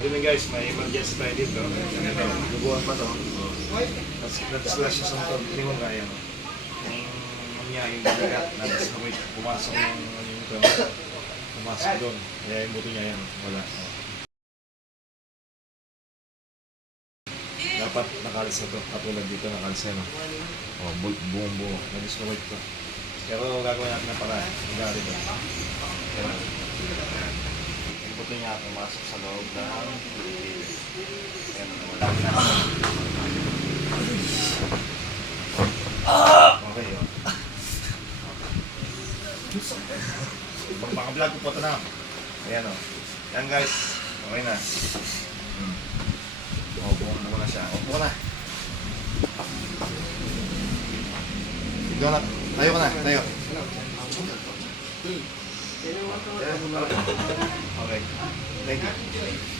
Yun na guys, may emergency tayo dito. Ito, lubuhan pa to. Nag-slash siya sa motor. Hindi mo kaya. Yung niya, yung bigat, nag-slowate, pumasok yung ito. Pumasok doon. Kaya yung buto niya yan, wala. Dapat nakalis na to. Katulad dito, nakalis na. O, buong buo. Nag-slowate to. Pero gagawin natin na para magari to. Kaya yung buto niya pumasok sa loob ng kaya wala na. Okay, o. Baka-vlog ko po ito na. Ayan o. Yan guys. Okay na. Opo na siya. Opo na. Tayo ka na. Tayo. Okay. Thank you.